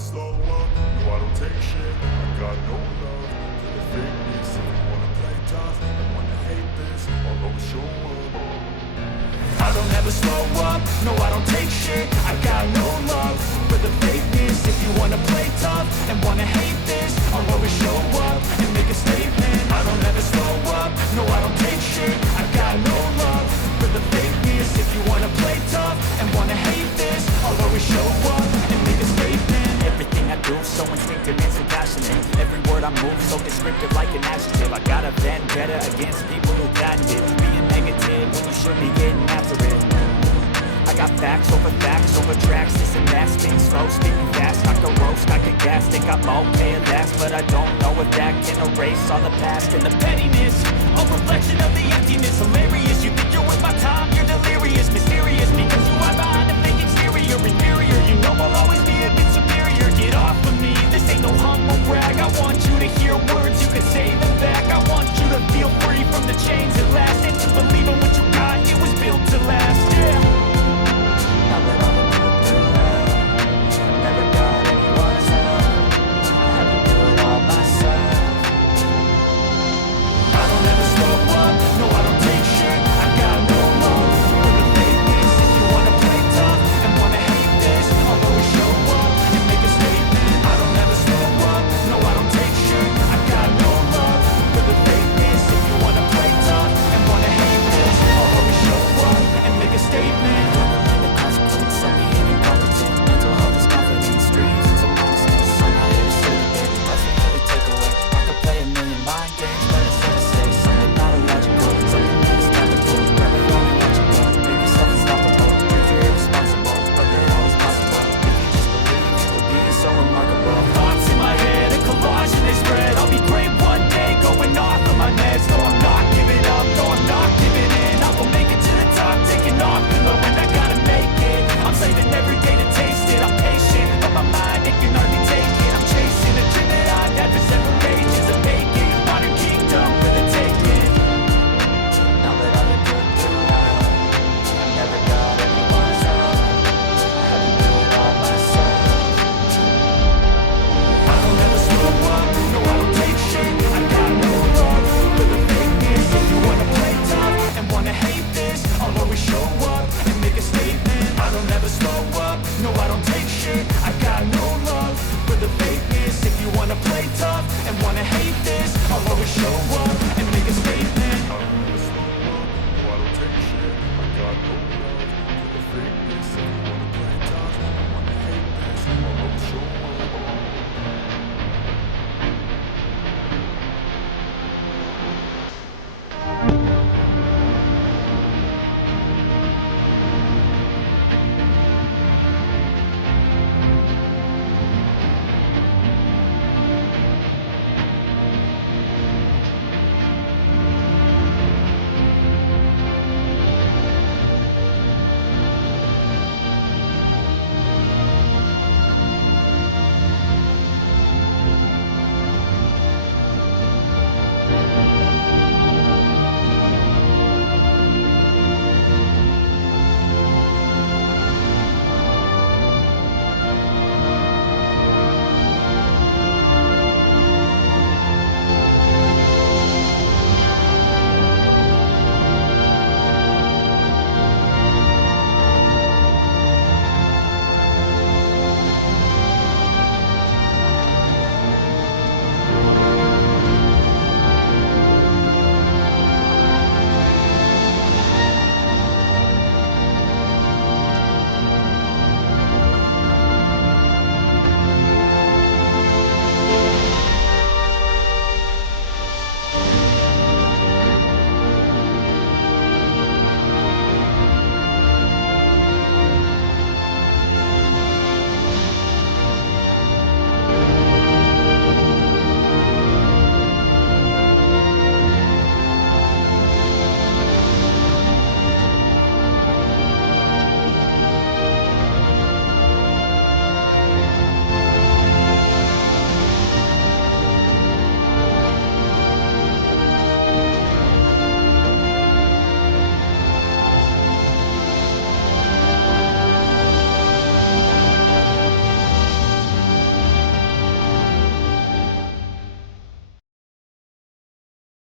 slow up, no I don't take shit. I got no love for the fakeness. If you wanna play tough and wanna hate this, I'll always show up. I don't ever slow up, no I don't take shit. I got no love for the fakeness. If you wanna play tough and wanna hate this, I'll always show up and make a statement. I don't ever slow up, no I don't take shit. I got no love for the fakeness. If you wanna play tough and wanna hate this, I'll always show up and make a statement. Everything I do, so instinctive and so passionate. Every word I move, so descriptive like an adjective. I got a vendetta against people who patented being negative when you should be getting after it. I got facts over tracks. This and that, speaking slow, speaking fast. I can roast, I can gas, think I'm okay at last, but I don't know if that can erase all the past and the pettiness. A reflection of the emptiness, hilarious. You think you're worth my time, you're delirious, mysterious, because you are behind a fake exterior, inferior. You know I'll always be